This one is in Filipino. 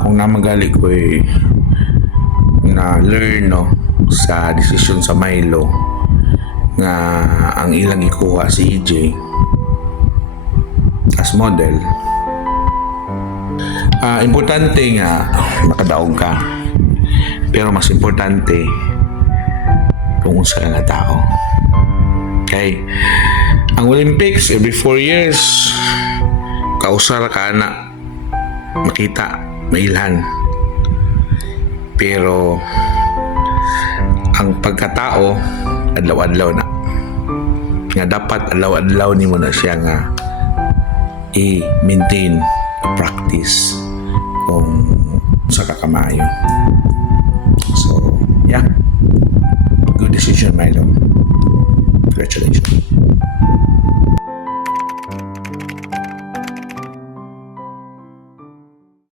Kung namagali ko na learn no sa desisyon sa Milo nga ang ilang ikuha si EJ as model, importante nga makadaog ka, pero mas importante kung unsa lang nga tao. Okay, ang Olympics every 4 years kausara ka na makita mailhan, pero ang pagkatao adlaw-adlaw na nga dapat adlaw-adlaw nimo na siya nga i-maintain, i-practice kung sa kakamayo. So yeah, good decision Milo, congratulations.